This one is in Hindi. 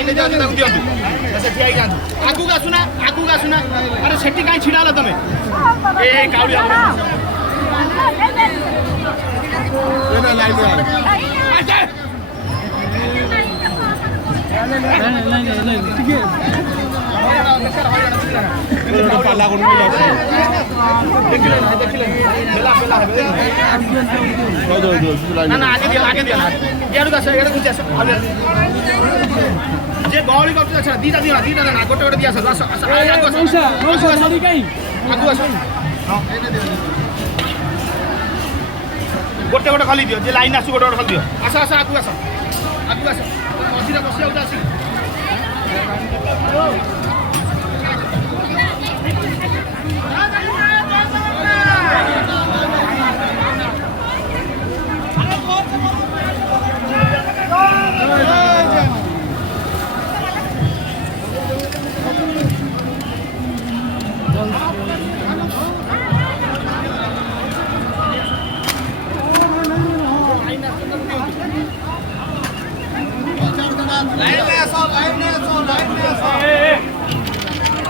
लाइन जाऊ ताकू दियंतु से ठिया जांतु आगु का सुना अरे सेठी काई छिडाला तमे ए काउडी ये लाइन आ पाला गुण में जाते ना आगे दिया यार का सर कुछ ऐसा जे गौली करते अच्छा दीटा ना गोटे दिया सर मौसा सॉरी काई आगु आसो गोटे खाली दियो जे लाइन आसु गोटे खाली दियो आस आगु आस मझिरे बसी आउता आसी लाइन में आसो